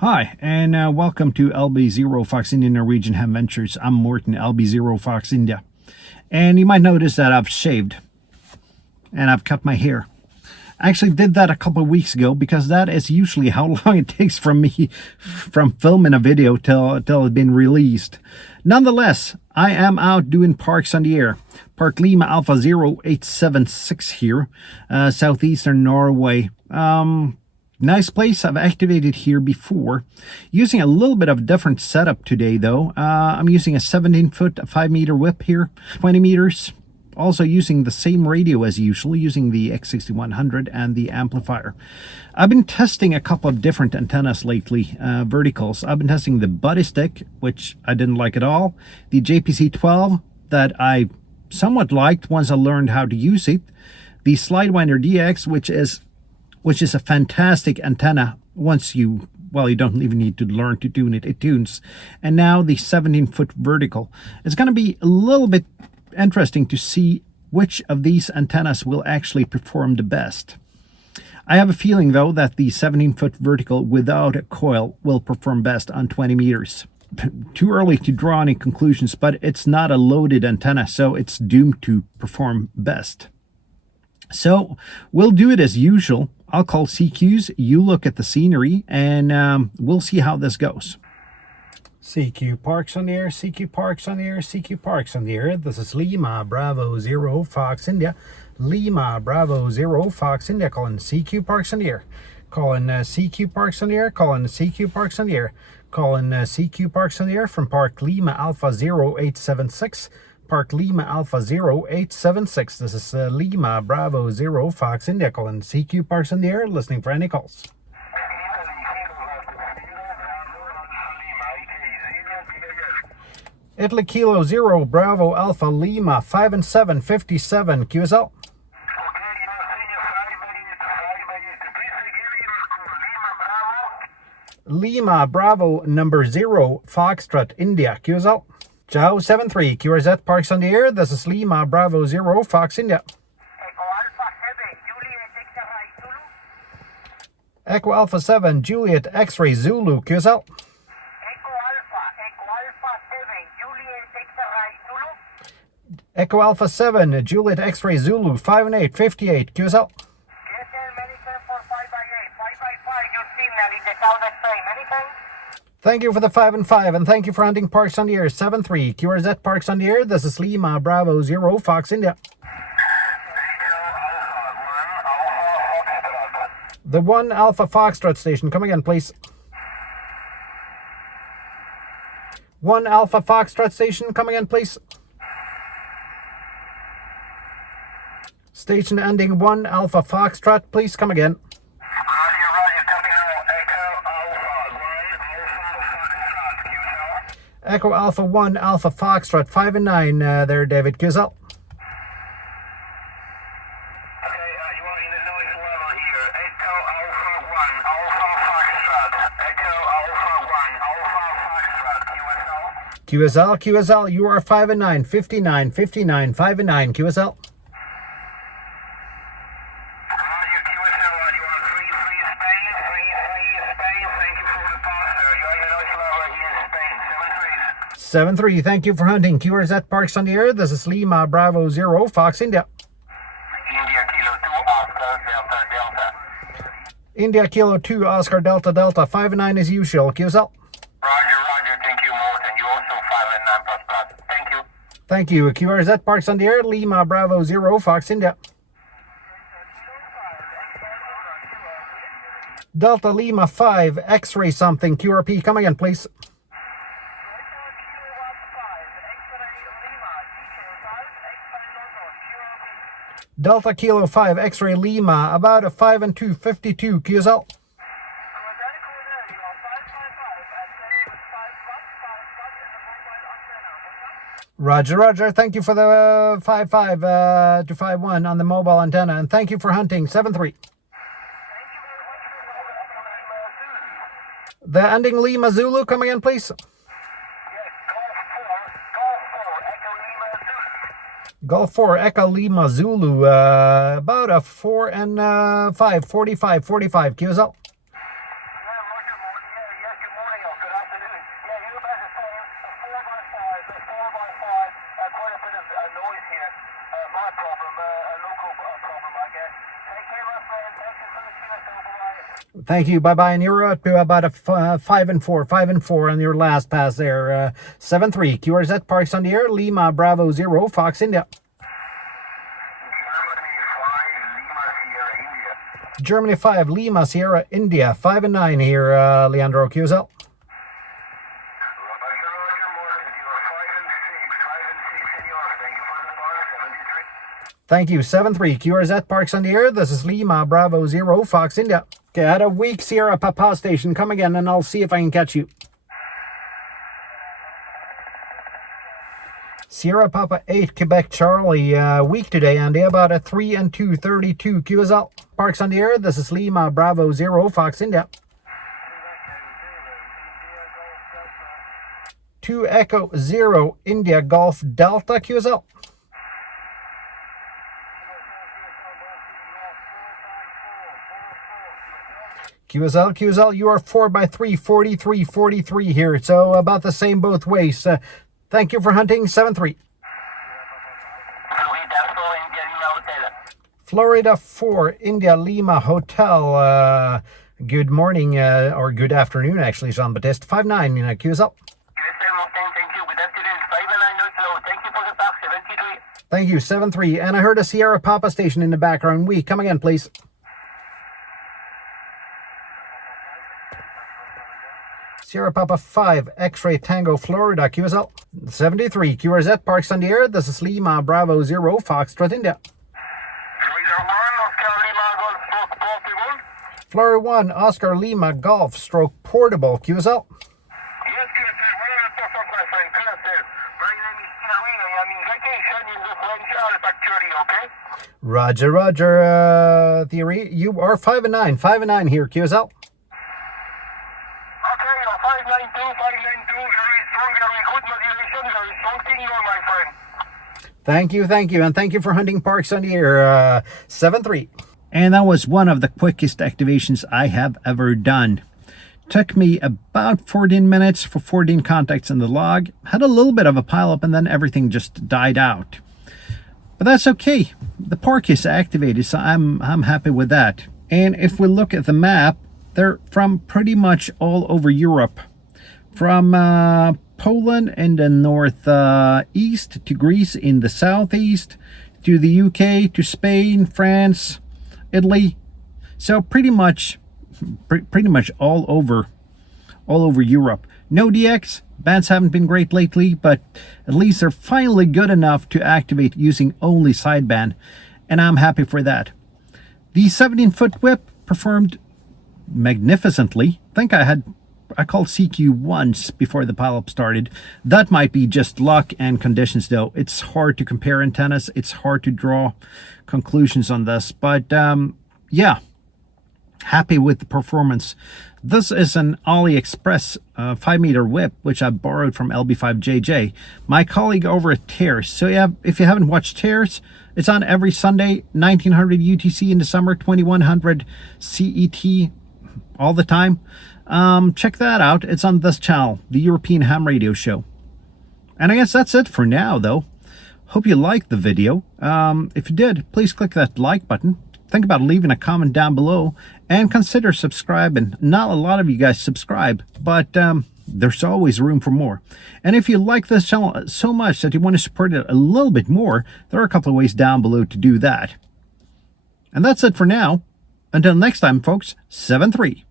Hi, and welcome to LB0 Fox India Norwegian Ham Ventures. I'm Morten, LB0 Fox India. And you might notice that I've shaved and I've cut my hair. I actually did that a couple of weeks ago because that is usually how long it takes from me from filming a video till it's been released. Nonetheless, I am out doing parks on the air. Park Lima Alpha 0876 here, southeastern Norway. Nice place. I've activated here before. Using a little bit of a different setup today though. I'm using a 17-foot 5-meter whip here, 20 meters. Also using the same radio as usual, using the X6100 and the amplifier. I've been testing a couple of different antennas lately, verticals. I've been testing the buddy stick, which I didn't like at all. The JPC-12 that I somewhat liked once I learned how to use it. The Slidewinder DX, which is a fantastic antenna once you don't even need to learn to tune it. It tunes. And now the 17-foot vertical. It's going to be a little bit interesting to see which of these antennas will actually perform the best. I have a feeling though that the 17-foot vertical without a coil will perform best on 20 meters. Too early to draw any conclusions, but it's not a loaded antenna, so it's doomed to perform best. So we'll do it as usual. I'll call CQs, you look at the scenery, and we'll see how this goes. CQ Parks on the air, CQ Parks on the air, CQ Parks on the air. This is Lima Bravo 0 Fox India. Lima Bravo 0 Fox India, calling CQ Parks on the air. Calling CQ Parks on the air, calling CQ Parks on the air. Calling CQ Parks on the air from Park Lima Alpha 0876. Park Lima Alpha 0876. This is Lima Bravo 0 Fox India, calling CQ Parks on the air, listening for any calls. Italy Kilo 0 Bravo Alpha Lima 5 and 7 57 QSL. Lima Bravo number 0 Foxtrot India QSL. Ciao 73 QRZ Parks on the air. This is Lima Bravo 0 Fox India. Echo Alpha 7 Juliet X-Ray Zulu QSL. Echo Alpha 7 Juliet X-Ray Zulu 5 and 8 58 QSL. Thank you for the 5 and 5, and thank you for hunting Parks on the air 73 QRZ Parks on the air. This is Lima Bravo 0 Fox India. The 1 Alpha Foxtrot station, come again please. 1 Alpha Foxtrot station, come again please. Station ending 1 Alpha Foxtrot, please come again. Echo Alpha 1 Alpha Foxtrot 5 and 9 there, David QSL. QSL, you are 5 and 9 59 59 5 and 9 QSL. 7-3, thank you for hunting QRZ Parks on the air. This is Lima Bravo 0 Fox India. India Kilo 2 Oscar Delta Delta. India Kilo 2 Oscar Delta Delta 5 and 9 as usual. QSL. Roger, thank you Morten. You also 5 and 9 plus plus. Thank you. Thank you. QRZ Parks on the air. Lima Bravo 0 Fox India. Delta Lima 5 X-ray something QRP. Come again please. Delta Kilo 5 X-Ray Lima, about a 5 and 2 52 QSL. Roger, thank you for the 5-5 to 5-1 on the mobile antenna, and thank you for hunting 7-3. The ending Lima Zulu, come again please. Golf 4 Echo Lima Zulu, about a 4 and 5 45 QSL. good morning or good afternoon. Yeah, you're about to say a 4x5, quite a bit of noise here. My problem, a local problem, I guess. Take care, my friend. Thank you so much for your bye. Thank you. Bye-bye. And you're up to about a 5 and 4 on your last pass there. 7-3. QRZ Parks on the air. Lima Bravo 0 Fox India. Germany 5 Lima Sierra India. 5 and 9 here. Leandro QSL. Thank you. 7-3. QRZ Parks on the air. This is Lima Bravo 0 Fox India. Okay, I had a weak Sierra Papa station. Come again and I'll see if I can catch you. Sierra Papa 8 Quebec Charlie. Weak today, Andy. About a 3 and 2 32 QSL. Parks on the air. This is Lima Bravo 0 Fox India. 2 Echo 0 India Golf Delta QSL. QSL, you are 4x3, 43 here. So about the same both ways. Thank you for hunting. 7-3. Florida 4, India Lima Hotel. Good morning, or good afternoon, actually, Jean-Baptiste. 5-9 in a QSL. Thank you. 7-3. And I heard a Sierra Papa station in the background. Come again, please. Sierra Papa 5, X-Ray Tango, Florida, QSL. 73, QRZ Parks on the air. This is Lima Bravo 0 Foxtrot India. Florida 1, Oscar Lima Golf Stroke Portable, QSL. Roger, Theory. You are 5 and 9. 5 and 9 here, QSL. Okay, 592, very strong, very good modulation, very strong signal, my friend. Thank you, and thank you for hunting Parks on the air. 7-3. And that was one of the quickest activations I have ever done. Took me about 14 minutes for 14 contacts in the log. Had a little bit of a pileup and then everything just died out. But that's okay. The park is activated, so I'm happy with that. And if we look at the map, they're from pretty much all over Europe. From Poland in the northeast, to Greece in the southeast, to the UK, to Spain, France, Italy. So pretty much all over Europe. No DX. Bands haven't been great lately, but at least they're finally good enough to activate using only sideband, and I'm happy for that. The 17-foot whip performed magnificently. I think I called CQ once before the pileup started. That might be just luck and conditions, though. It's hard to compare antennas. It's hard to draw conclusions on this, but yeah, happy with the performance. This is an AliExpress 5-meter whip, which I borrowed from LB5JJ, my colleague over at Tears. So yeah, if you haven't watched Tears, it's on every Sunday, 1900 UTC in the summer, 2100 CET all the time. Check that out. It's on this channel, the European Ham Radio Show. And I guess that's it for now, though. Hope you liked the video. If you did, please click that like button. Think about leaving a comment down below and consider subscribing. Not a lot of you guys subscribe, but there's always room for more. And if you like this channel so much that you want to support it a little bit more, there are a couple of ways down below to do that. And that's it for now. Until next time, folks, 7-3.